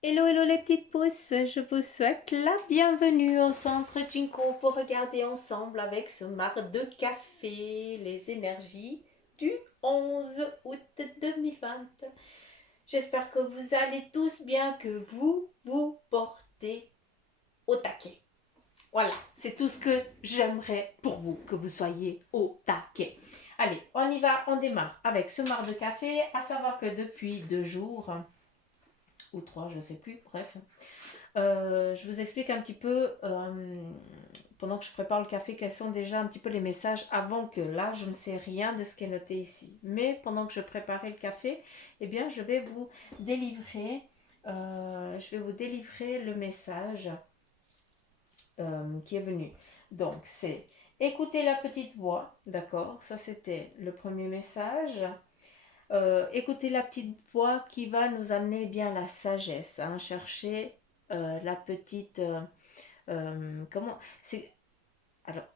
Hello, hello les petites pousses, je vous souhaite la bienvenue au centre Jinko pour regarder ensemble avec ce marc de café les énergies du 11 août 2020. J'espère que vous allez tous bien, que vous vous portez au taquet. Voilà, c'est tout ce que j'aimerais pour vous, que vous soyez au taquet. Allez, on y va, on démarre avec ce marc de café, à savoir que depuis 2 jours, ou 3, je ne sais plus, bref, je vous explique un petit peu, pendant que je prépare le café, quels sont déjà un petit peu les messages avant que là, je ne sais rien de ce qui est noté ici. Mais pendant que je préparais le café, eh bien, je vais vous délivrer le message qui est venu. Donc, c'est écouter la petite voix, d'accord? Ça, c'était le premier message. Écouter la petite voix qui va nous amener bien la sagesse, hein, chercher la petite comment c'est alors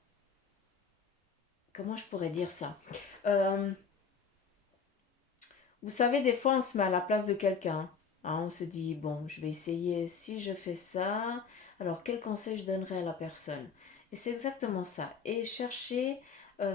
comment je pourrais dire ça. Euh, vous savez, des fois on se met à la place de quelqu'un, hein, on se dit bon, je vais essayer, si je fais ça, alors quel conseil je donnerais à la personne. Et c'est exactement ça. Et chercher,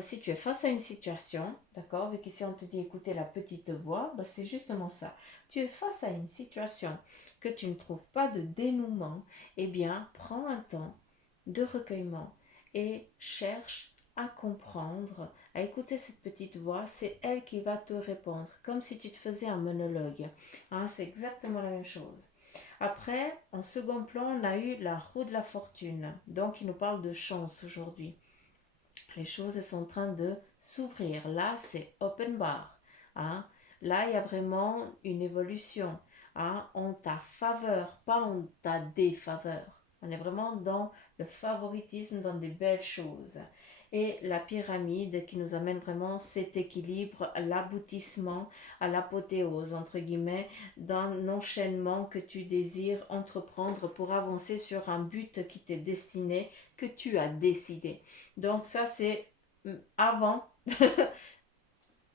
si tu es face à une situation, d'accord, vu qu'ici on te dit écouter la petite voix, bah, c'est justement ça. Tu es face à une situation que tu ne trouves pas de dénouement, eh bien prends un temps de recueillement et cherche à comprendre, à écouter cette petite voix. C'est elle qui va te répondre, comme si tu te faisais un monologue, hein, c'est exactement la même chose. Après, en second plan, on a eu la roue de la fortune, donc il nous parle de chance aujourd'hui. Les choses sont en train de s'ouvrir, là c'est open bar, hein. Là il y a vraiment une évolution, hein, en ta faveur, pas en ta défaveur. On est vraiment dans le favoritisme, dans des belles choses. Et la pyramide qui nous amène vraiment cet équilibre, l'aboutissement, à l'apothéose, entre guillemets, d'un enchaînement que tu désires entreprendre pour avancer sur un but qui t'est destiné, que tu as décidé. Donc ça, c'est avant,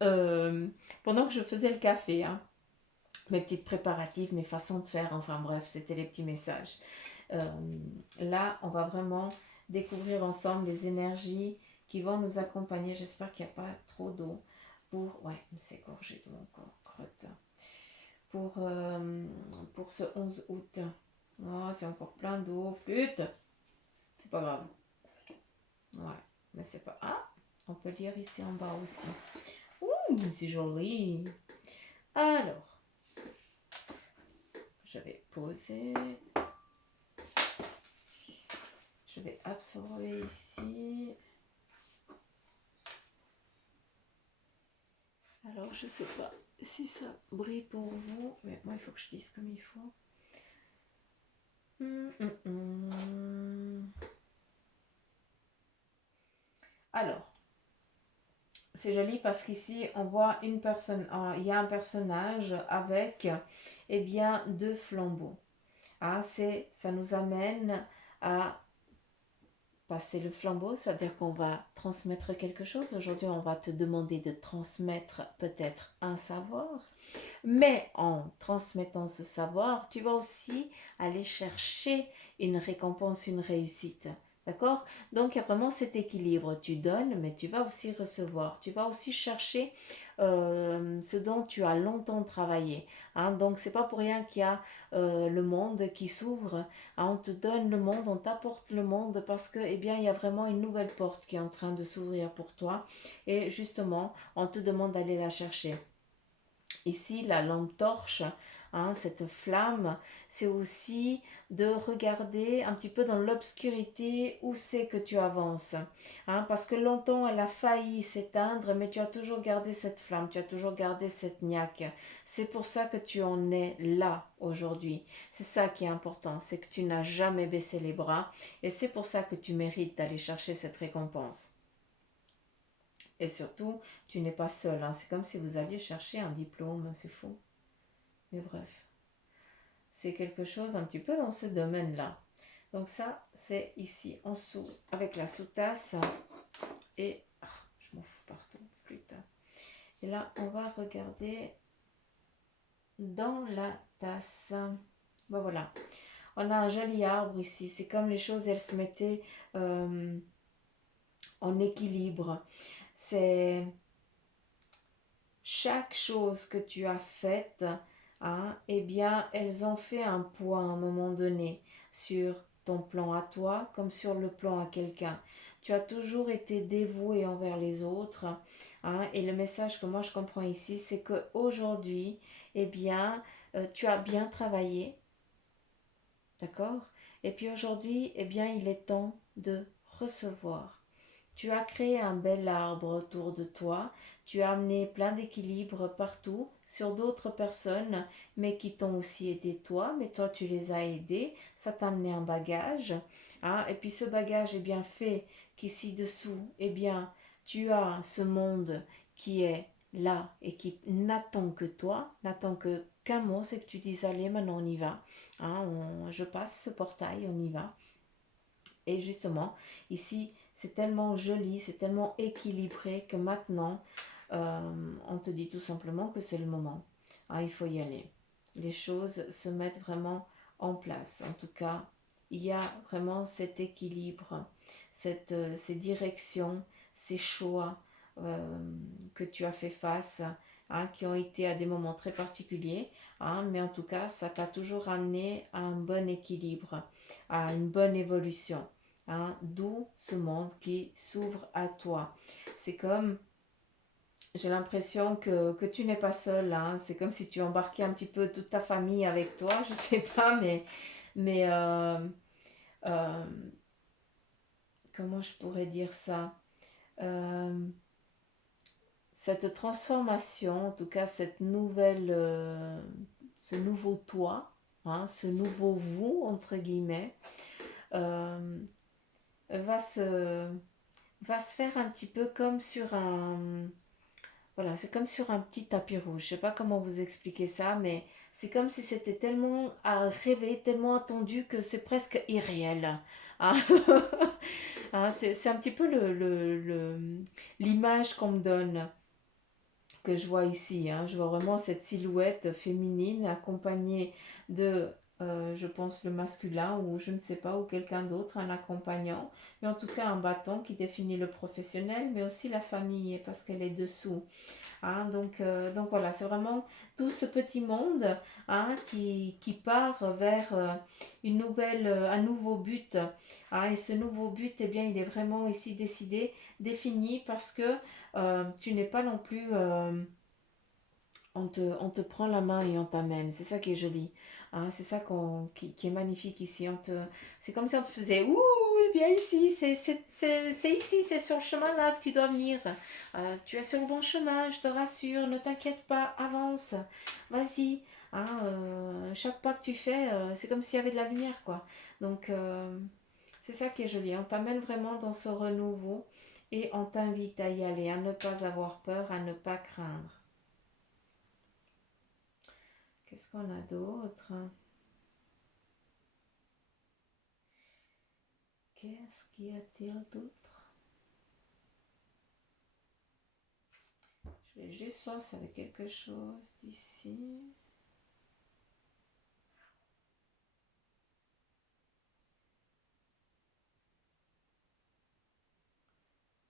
euh, pendant que je faisais le café, hein, mes petites préparatifs, mes façons de faire, enfin bref, c'était les petits messages. Euh, Là, on va vraiment découvrir ensemble les énergies qui vont nous accompagner. J'espère qu'il n'y a pas trop d'eau pour... Ouais, c'est gorgé de mon corps, crotte. Pour ce 11 août. Oh, c'est encore plein d'eau. Flûte. C'est pas grave. Ouais, mais c'est pas... Ah, on peut lire ici en bas aussi. Ouh, c'est joli. Alors, je vais poser. Je vais absorber ici. Alors, je sais pas si ça brille pour vous, mais moi, il faut que je lise comme il faut. Alors, c'est joli parce qu'ici, on voit une personne, il y a un personnage avec, eh bien, 2 flambeaux. Ah, ça nous amène à passer le flambeau, c'est-à-dire qu'on va transmettre quelque chose. Aujourd'hui, on va te demander de transmettre peut-être un savoir, mais en transmettant ce savoir, tu vas aussi aller chercher une récompense, une réussite. D'accord? Donc, il y a vraiment cet équilibre. Tu donnes, mais tu vas aussi recevoir. Tu vas aussi chercher ce dont tu as longtemps travaillé. Hein? Donc, c'est pas pour rien qu'il y a le monde qui s'ouvre. Hein? On te donne le monde, on t'apporte le monde parce que, eh bien, il y a vraiment une nouvelle porte qui est en train de s'ouvrir pour toi. Et justement, on te demande d'aller la chercher. Ici, la lampe torche, hein, cette flamme, c'est aussi de regarder un petit peu dans l'obscurité où c'est que tu avances. Hein, parce que longtemps, elle a failli s'éteindre, mais tu as toujours gardé cette flamme, tu as toujours gardé cette niaque. C'est pour ça que tu en es là aujourd'hui. C'est ça qui est important, c'est que tu n'as jamais baissé les bras et c'est pour ça que tu mérites d'aller chercher cette récompense. Et surtout, tu n'es pas seul, hein. C'est comme si vous alliez chercher un diplôme, c'est fou. Mais bref, c'est quelque chose un petit peu dans ce domaine-là. Donc ça, c'est ici en dessous avec la sous-tasse. Et je m'en fous partout, putain. Et là, on va regarder dans la tasse. Ben voilà. On a un joli arbre ici. C'est comme les choses, elles se mettaient euh, en équilibre. C'est chaque chose que tu as faite, hein, eh bien, elles ont fait un poids à un moment donné sur ton plan à toi comme sur le plan à quelqu'un. Tu as toujours été dévoué envers les autres, hein, et le message que moi je comprends ici, c'est que aujourd'hui, eh bien, tu as bien travaillé, d'accord? Et puis aujourd'hui, eh bien, il est temps de recevoir. Tu as créé un bel arbre autour de toi, tu as amené plein d'équilibre partout sur d'autres personnes, mais qui t'ont aussi aidé toi, mais toi tu les as aidés, ça t'a amené un bagage, hein, et puis ce bagage est bien fait qu'ici dessous, eh bien, tu as ce monde qui est là et qui n'attend que toi, n'attend que qu'un mot, c'est que tu dises allez maintenant on y va, hein, je passe ce portail, on y va. Et justement, ici, c'est tellement joli, c'est tellement équilibré que maintenant, on te dit tout simplement que c'est le moment. Ah, il faut y aller. Les choses se mettent vraiment en place. En tout cas, il y a vraiment cet équilibre, ces directions, ces choix euh, que tu as fait face, hein, qui ont été à des moments très particuliers, hein, mais en tout cas, ça t'a toujours amené à un bon équilibre, à une bonne évolution. Hein, d'où ce monde qui s'ouvre à toi. C'est comme, j'ai l'impression que tu n'es pas seul. Hein, c'est comme si tu embarquais un petit peu toute ta famille avec toi. Je sais pas, mais euh, comment je pourrais dire ça? Euh, cette transformation, en tout cas cette nouvelle, ce nouveau toi, hein, ce nouveau vous, entre guillemets, euh, va se, va se faire un petit peu comme sur un... Voilà, c'est comme sur un petit tapis rouge. Je sais pas comment vous expliquer ça, mais c'est comme si c'était tellement à rêver, tellement attendu que c'est presque irréel. Hein. Hein, c'est un petit peu l'image qu'on me donne, que je vois ici. Hein. Je vois vraiment cette silhouette féminine accompagnée de, je pense, le masculin ou je ne sais pas, ou quelqu'un d'autre, un accompagnant. Mais en tout cas, un bâton qui définit le professionnel, mais aussi la famille, parce qu'elle est dessous. Hein, donc voilà, c'est vraiment tout ce petit monde, hein, qui part vers une nouvelle, un nouveau but. Hein, et ce nouveau but, eh bien, il est vraiment ici décidé, défini, parce que tu n'es pas non plus... on te prend la main et on t'amène. C'est ça qui est joli. Hein, c'est ça qui est magnifique ici. C'est comme si on te faisait ouh, viens ici, c'est ici, c'est sur le chemin là que tu dois venir. Tu es sur le bon chemin, je te rassure, ne t'inquiète pas, avance, vas-y. Hein, chaque pas que tu fais, c'est comme s'il y avait de la lumière, quoi. Donc, c'est ça qui est joli. On t'amène vraiment dans ce renouveau et on t'invite à y aller, à ne pas avoir peur, à ne pas craindre. Qu'est-ce qu'on a d'autre? Qu'est-ce qu'il y a-t-il d'autre? Je vais juste voir s'il y avait quelque chose d'ici.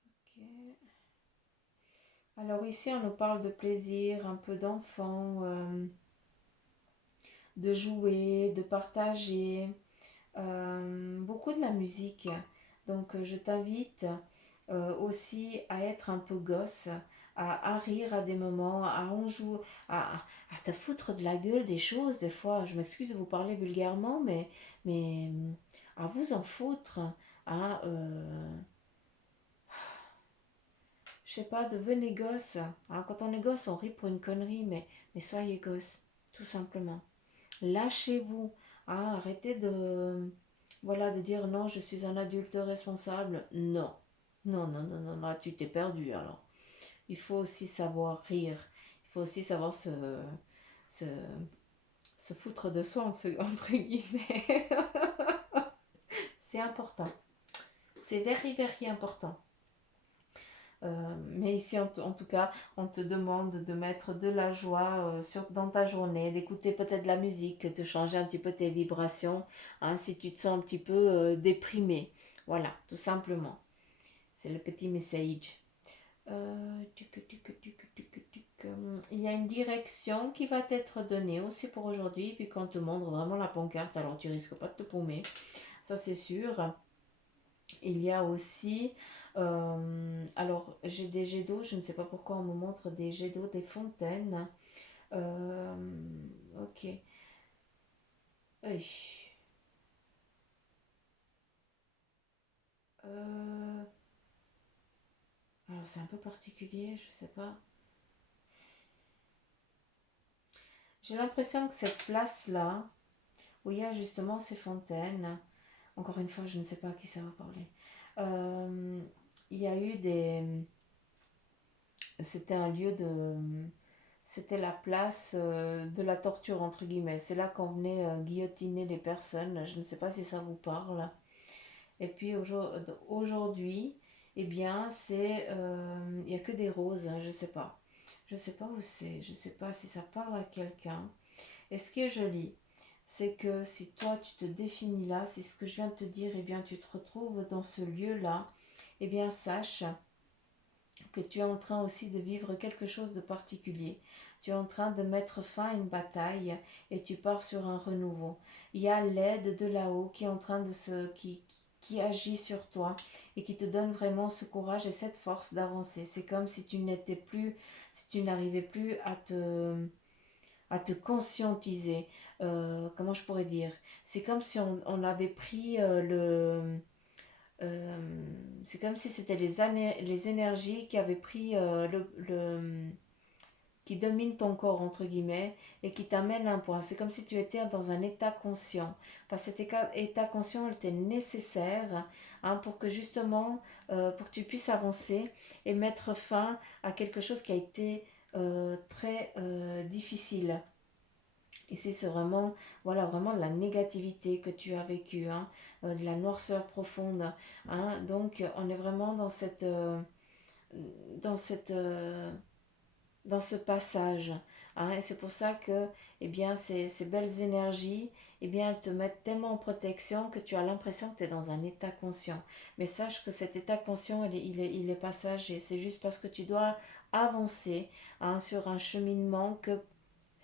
Ok. Alors ici, on nous parle de plaisir, un peu d'enfant, de jouer, de partager, beaucoup de la musique. Donc je t'invite aussi à être un peu gosse, à rire à des moments, à en jouer, à te foutre de la gueule des choses des fois. Je m'excuse de vous parler vulgairement, mais à vous en foutre. À, je sais pas, devenez gosse. Hein, quand on est gosse, on rit pour une connerie, mais soyez gosse, tout simplement. Lâchez-vous. Hein, arrêtez de, voilà, de dire non, je suis un adulte responsable. Non. Non, non, non, non, là, tu t'es perdu alors. Il faut aussi savoir rire. Il faut aussi savoir se, se foutre de soi, entre guillemets. C'est important. C'est very, very important. Mais ici, en tout cas, on te demande de mettre de la joie dans ta journée, d'écouter peut-être de la musique, de changer un petit peu tes vibrations, hein, si tu te sens un petit peu déprimé. Voilà, tout simplement. C'est le petit message. Il y a une direction qui va t'être donnée aussi pour aujourd'hui, vu qu'on te montre vraiment la pancarte, alors tu risques pas de te paumer, ça c'est sûr. Il y a aussi, alors j'ai des jets d'eau, je ne sais pas pourquoi on me montre des jets d'eau, des fontaines. Euh, ok. Euh, alors c'est un peu particulier, je sais pas. J'ai l'impression que cette place-là, où il y a justement ces fontaines, encore une fois, je ne sais pas à qui ça va parler. Il y a eu des... C'était un lieu de... C'était la place de la torture, entre guillemets. C'est là qu'on venait guillotiner les personnes. Je ne sais pas si ça vous parle. Et puis aujourd'hui, eh bien, c'est... Il n'y a que des roses, hein, je ne sais pas. Je ne sais pas où c'est. Je ne sais pas si ça parle à quelqu'un. Et ce qui est joli, c'est que si toi tu te définis là, si ce que je viens de te dire, eh bien tu te retrouves dans ce lieu-là, eh bien sache que tu es en train aussi de vivre quelque chose de particulier. Tu es en train de mettre fin à une bataille et tu pars sur un renouveau. Il y a l'aide de là-haut qui est en train de qui agit sur toi et qui te donne vraiment ce courage et cette force d'avancer. C'est comme si tu n'étais plus, si tu n'arrivais plus à te conscientiser. Comment je pourrais dire? C'est comme si on avait pris c'est comme si c'était les énergies qui avaient pris qui dominent ton corps, entre guillemets, et qui t'amènent à un point. C'est comme si tu étais dans un état conscient. Parce que cet état conscient était nécessaire, hein, pour que justement, pour que tu puisses avancer et mettre fin à quelque chose qui a été très difficile. Ici, c'est vraiment, voilà, vraiment de la négativité que tu as vécue, hein, de la noirceur profonde. Hein. Donc, on est vraiment dans cette, dans ce passage. Hein. Et c'est pour ça que, eh bien, ces belles énergies, eh bien, elles te mettent tellement en protection que tu as l'impression que tu es dans un état conscient. Mais sache que cet état conscient, il est passager. C'est juste parce que tu dois avancer, hein, sur un cheminement que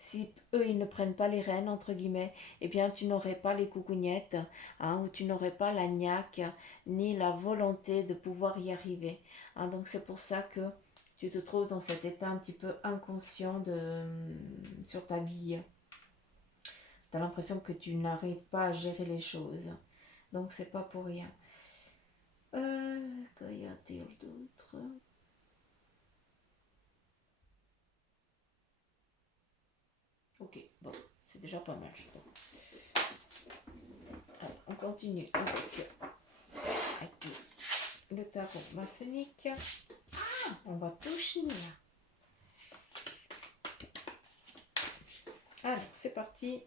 si eux ils ne prennent pas les rênes entre guillemets, eh bien tu n'aurais pas les coucougnettes, hein, ou tu n'aurais pas la niaque ni la volonté de pouvoir y arriver. Hein. Donc c'est pour ça que tu te trouves dans cet état un petit peu inconscient sur ta vie. Tu as l'impression que tu n'arrives pas à gérer les choses. Donc c'est pas pour rien. Qu'y a-t-il d'autre? Ok, bon, c'est déjà pas mal, je trouve. Allez, on continue avec le tarot maçonnique. On va tout finir. Alors, c'est parti.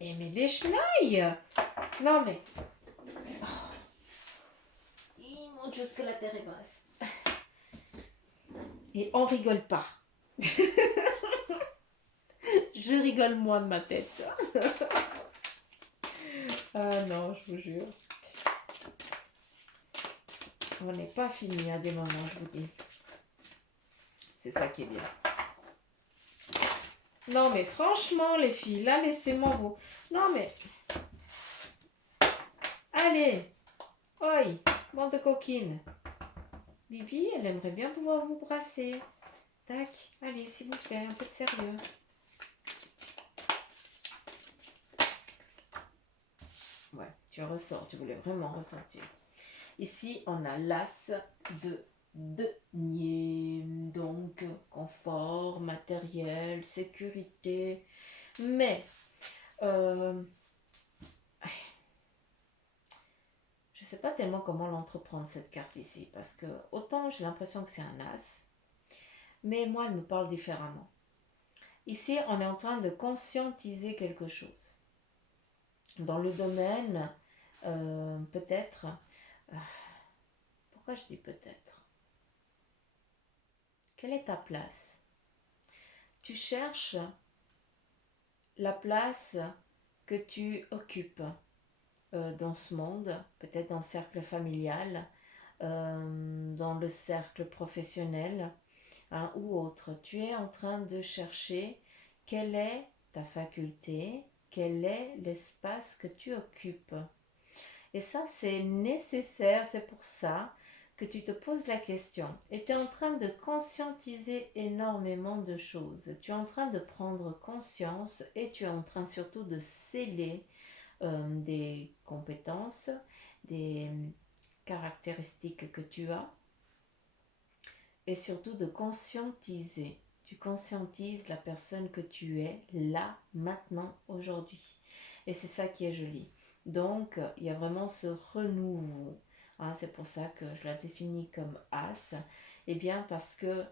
Et mais les chenilles. Non mais... Oh. Il monte jusque la terre est basse. Et on rigole pas. Je rigole moi de ma tête. Ah non, je vous jure. On n'est pas fini à des moments, je vous dis. C'est ça qui est bien. Non mais franchement les filles, là laissez-moi vous. Non mais... Allez. Oi, bande de coquines. Bibi, elle aimerait bien pouvoir vous brasser. Tac, allez, s'il vous plaît, un peu de sérieux. Ouais, tu ressors, tu voulais vraiment ressortir. Ici, on a l'as de denier, donc confort, matériel, sécurité. Mais, je ne sais pas tellement comment l'entreprendre cette carte ici, parce que autant j'ai l'impression que c'est un as, mais moi, elle me parle différemment. Ici, on est en train de conscientiser quelque chose. Dans le domaine, peut-être, Pourquoi je dis peut-être? Quelle est ta place? Tu cherches la place que tu occupes dans ce monde, peut-être dans le cercle familial, dans le cercle professionnel, hein, ou autre. Tu es en train de chercher quelle est ta faculté, quel est l'espace que tu occupes. Et ça, c'est nécessaire, c'est pour ça que tu te poses la question. Et tu es en train de conscientiser énormément de choses. Tu es en train de prendre conscience et tu es en train surtout de sceller des compétences, des caractéristiques que tu as et surtout de conscientiser. Tu conscientises la personne que tu es là, maintenant, aujourd'hui. Et c'est ça qui est joli. Donc, il y a vraiment ce renouveau. Hein, c'est pour ça que je la définis comme As. Eh bien, parce que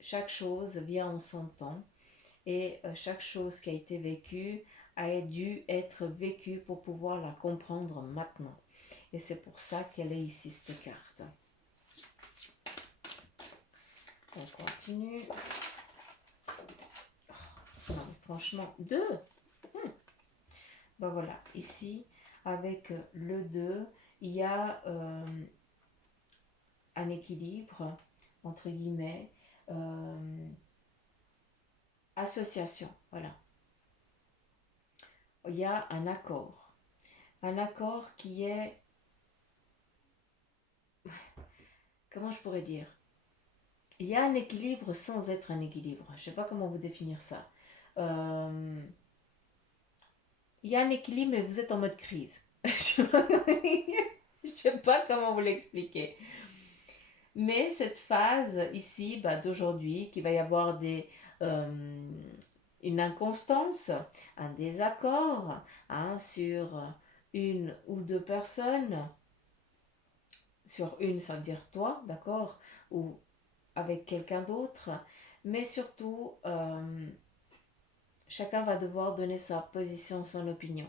chaque chose vient en son temps et chaque chose qui a été vécue a dû être vécue pour pouvoir la comprendre maintenant. Et c'est pour ça qu'elle est ici, cette carte. On continue. Oh, non, franchement, 2. Ben voilà, ici, avec le 2, il y a un équilibre, entre guillemets, association, voilà. Il y a un accord. Un accord qui est... Comment je pourrais dire? Il y a un équilibre sans être un équilibre. Je ne sais pas comment vous définir ça. Il y a un équilibre, mais vous êtes en mode crise. Je ne sais pas comment vous l'expliquer. Mais cette phase ici, bah, d'aujourd'hui, qu'il va y avoir une inconstance, un désaccord hein, sur une ou deux personnes, sur une, ça veut dire toi, d'accord, ou avec quelqu'un d'autre, mais surtout, chacun va devoir donner sa position, son opinion.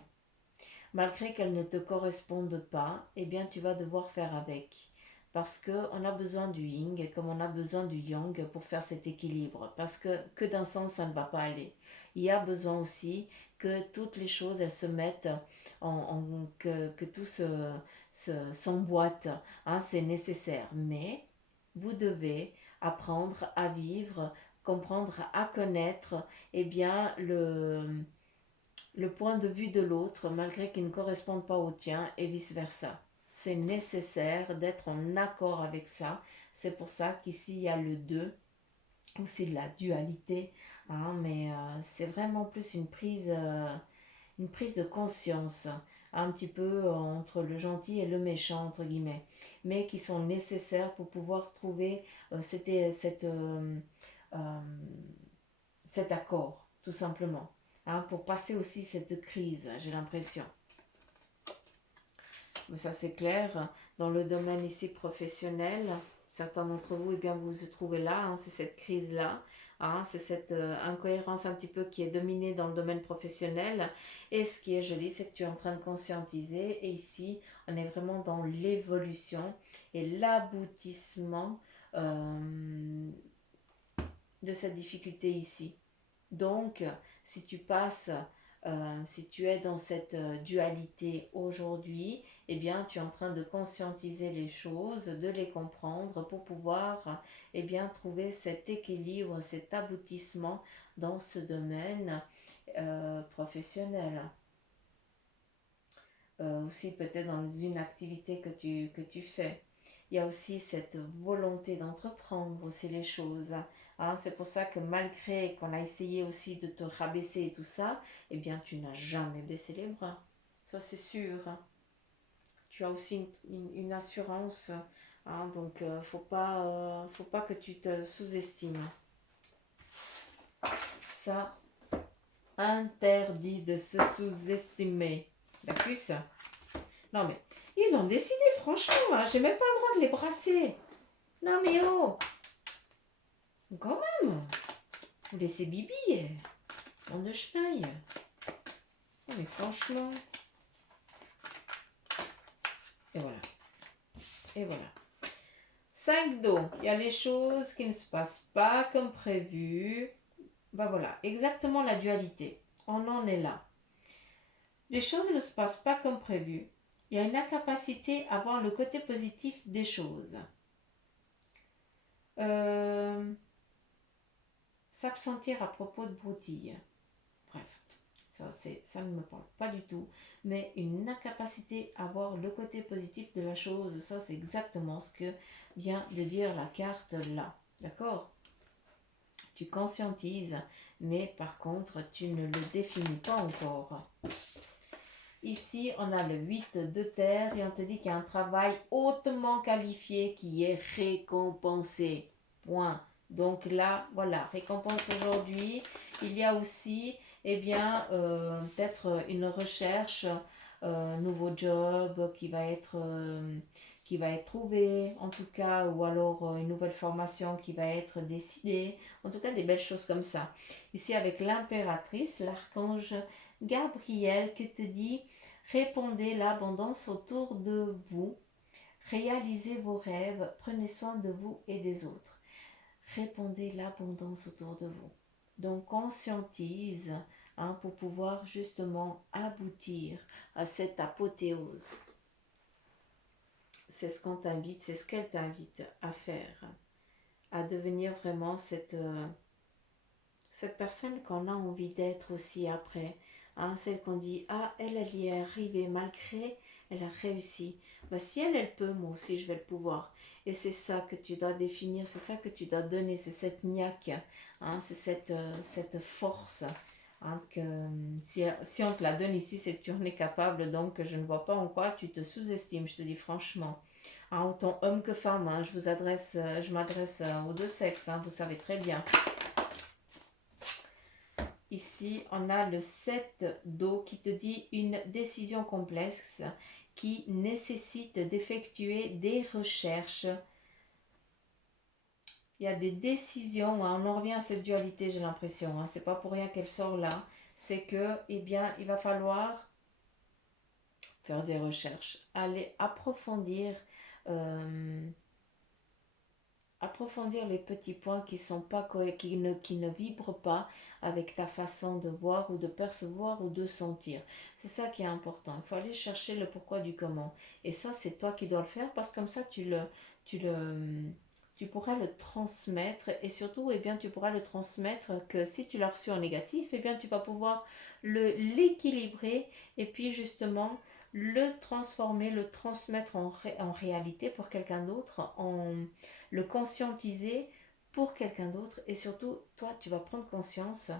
Malgré qu'elle ne te corresponde pas, eh bien tu vas devoir faire avec. Parce qu'on a besoin du yin comme on a besoin du yang pour faire cet équilibre. Parce que d'un sens, ça ne va pas aller. Il y a besoin aussi que toutes les choses, elles se mettent, que tout s'emboîte. Hein, c'est nécessaire. Mais vous devez apprendre à vivre, comprendre, à connaître eh bien, le point de vue de l'autre malgré qu'il ne corresponde pas au tien et vice-versa. C'est nécessaire d'être en accord avec ça. C'est pour ça qu'ici il y a le 2, aussi de la dualité, hein, mais c'est vraiment plus une prise de conscience, un petit peu entre le gentil et le méchant, entre guillemets, mais qui sont nécessaires pour pouvoir trouver euh, cet accord, tout simplement. Hein, pour passer aussi cette crise, j'ai l'impression. Mais ça c'est clair, dans le domaine ici professionnel, certains d'entre vous, eh bien, vous vous trouvez là, hein, c'est cette crise-là, hein, c'est cette incohérence un petit peu qui est dominée dans le domaine professionnel. Et ce qui est joli, c'est que tu es en train de conscientiser, et ici, on est vraiment dans l'évolution et l'aboutissement de cette difficulté ici. Donc, si tu passes, si tu es dans cette dualité aujourd'hui, eh bien, tu es en train de conscientiser les choses, de les comprendre pour pouvoir, eh bien, trouver cet équilibre, cet aboutissement dans ce domaine professionnel. Aussi peut-être dans une activité que tu fais. Il y a aussi cette volonté d'entreprendre aussi les choses. Hein, c'est pour ça que malgré qu'on a essayé aussi de te rabaisser et tout ça, eh bien tu n'as jamais baissé les bras. Ça c'est sûr. Tu as aussi une assurance. Hein, donc faut pas que tu te sous-estimes. Ça, interdit de se sous-estimer. D'accord? Non mais, ils ont décidé franchement, hein, j'ai même pas le droit de les brasser. Non mais oh, quand même, vous laissez Bibi, bande de chenilles. Non mais franchement. Et voilà. Et voilà. 5 d'eau. Il y a les choses qui ne se passent pas comme prévu. Ben voilà, exactement la dualité. On en est là. Les choses ne se passent pas comme prévu. Il y a une incapacité à voir le côté positif des choses. Euh, S'absentir à propos de broutilles. Bref, ça ne me parle pas du tout. Mais une incapacité à voir le côté positif de la chose, ça c'est exactement ce que vient de dire la carte là. D'accord? Tu conscientises, mais par contre, tu ne le définis pas encore. Ici, on a le 8 de terre et on te dit qu'il y a un travail hautement qualifié qui est récompensé. Point. Donc là, voilà, récompense aujourd'hui. Il y a aussi, eh bien, peut-être une recherche, nouveau job qui va être trouvé, en tout cas, ou alors une nouvelle formation qui va être décidée. En tout cas, des belles choses comme ça. Ici, avec l'impératrice, l'archange Gabriel qui te dit répandez l'abondance autour de vous, réalisez vos rêves, prenez soin de vous et des autres. Répandez l'abondance autour de vous. Donc conscientise pour pouvoir justement aboutir à cette apothéose. C'est ce qu'on t'invite, c'est ce qu'elle t'invite à faire, à devenir vraiment cette personne qu'on a envie d'être aussi après. Celle qu'on dit, elle y est arrivée malgré, elle a réussi. Si elle peut, moi aussi je vais le pouvoir. Et c'est ça que tu dois définir, c'est ça que tu dois donner, c'est cette niaque, c'est cette force. Que, si on te la donne ici, c'est que tu en es capable, donc je ne vois pas en quoi tu te sous-estimes, je te dis franchement. Autant homme que femme, je m'adresse aux deux sexes, vous savez très bien. Ici, on a le 7 d'eau qui te dit une décision complexe qui nécessite d'effectuer des recherches. Il y a des décisions, on en revient à cette dualité, j'ai l'impression. C'est pas pour rien qu'elle sort là. C'est que, eh bien, il va falloir faire des recherches, aller approfondir les petits points qui sont pas qui ne vibrent pas avec ta façon de voir ou de percevoir ou de sentir. C'est ça qui est important. Il faut aller chercher le pourquoi du comment. Et ça, c'est toi qui dois le faire parce que comme ça, tu pourras le transmettre et surtout, eh bien, tu pourras le transmettre que si tu l'as reçu en négatif, eh bien, tu vas pouvoir l'équilibrer et puis justement le transformer, le transmettre en réalité pour quelqu'un d'autre, le conscientiser pour quelqu'un d'autre et surtout, toi, tu vas prendre conscience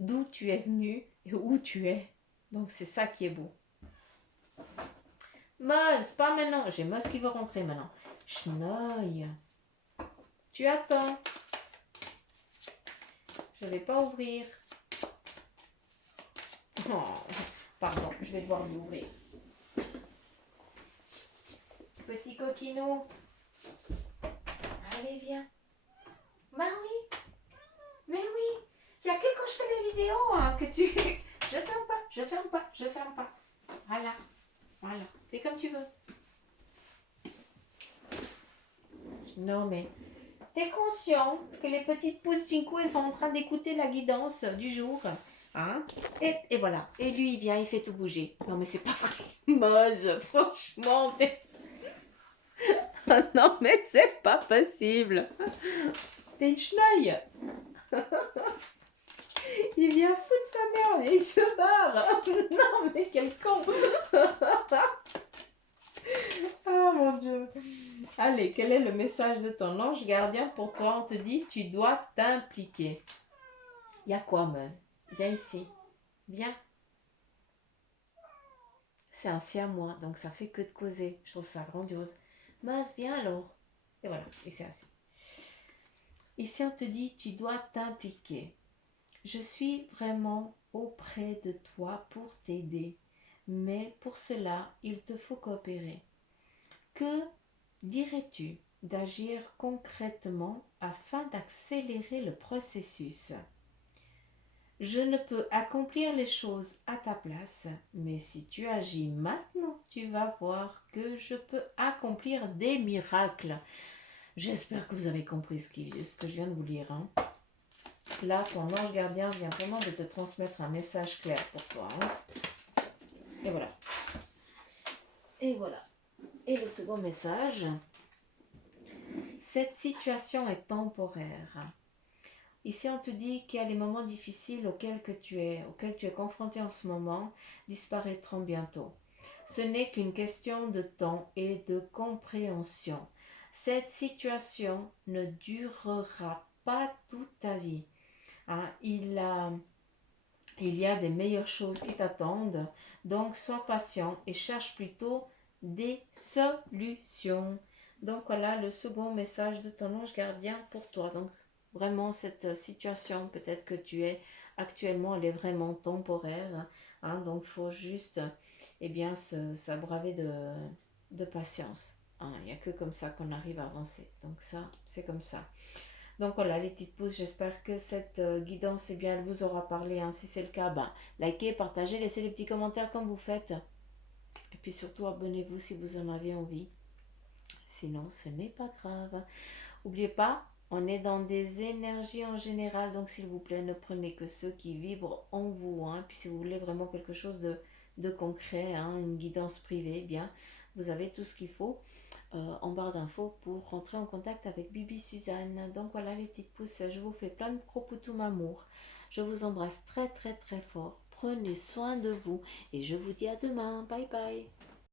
d'où tu es venu et où tu es. Donc, c'est ça qui est beau. Moz, pas maintenant. J'ai Moz qui veut rentrer maintenant. Schneuil. Tu attends. Je ne vais pas ouvrir. Oh, pardon, je vais devoir l'ouvrir. Petit coquinou. Allez, viens. Bah oui. Mais oui. Il n'y a que quand je fais les vidéos que tu... Je ferme pas. Voilà. Fais comme tu veux. Non, mais... T'es conscient que les petites pousses Jinko, elles sont en train d'écouter la guidance du jour, et voilà. Et lui, il vient, il fait tout bouger. Non, mais c'est pas vrai. Moz, franchement, t'es... non, mais c'est pas possible. T'es une chenille. Il vient foutre sa merde et il se barre. Non, mais quel con. Ah, mon Dieu. Allez, quel est le message de ton ange gardien pour toi? On te dit, tu dois t'impliquer. Il y a quoi, Meuse? Viens ici. Viens. C'est un siamois, donc ça fait que de causer. Je trouve ça grandiose. Meuse, viens alors. Et voilà, et c'est ainsi. Ici, on te dit, tu dois t'impliquer. Je suis vraiment auprès de toi pour t'aider. Mais pour cela, il te faut coopérer. Que dirais-tu d'agir concrètement afin d'accélérer le processus? Je ne peux accomplir les choses à ta place, mais si tu agis maintenant, tu vas voir que je peux accomplir des miracles. J'espère que vous avez compris ce que je viens de vous lire. Hein. Là, ton ange gardien vient vraiment de te transmettre un message clair pour toi. Hein. Et voilà. Et voilà. Et le second message, cette situation est temporaire. Ici, on te dit qu'il y a les moments difficiles auxquels tu es confronté en ce moment, disparaîtront bientôt. Ce n'est qu'une question de temps et de compréhension. Cette situation ne durera pas toute ta vie. Hein, il y a des meilleures choses qui t'attendent, donc sois patient et cherche plutôt des solutions. Donc voilà le second message de ton ange gardien pour toi. Donc vraiment cette situation peut-être que tu es actuellement, elle est vraiment temporaire. Hein, donc il faut juste s'abreuver de patience. Hein, il n'y a que comme ça qu'on arrive à avancer. Donc ça, c'est comme ça. Donc voilà les petites pouces, j'espère que cette guidance, eh bien, elle vous aura parlé. Hein. Si c'est le cas, ben, likez, partagez, laissez les petits commentaires comme vous faites. Et puis surtout, abonnez-vous si vous en avez envie. Sinon, ce n'est pas grave. N'oubliez pas, on est dans des énergies en général, donc s'il vous plaît, ne prenez que ceux qui vibrent en vous. Hein. Puis si vous voulez vraiment quelque chose de concret, hein, une guidance privée, eh bien, vous avez tout ce qu'il faut en barre d'infos pour rentrer en contact avec Bibi Suzanne. Donc voilà les petites pouces, je vous fais plein de gros poutous amour. Je vous embrasse très très très fort. Prenez soin de vous et je vous dis à demain. Bye bye.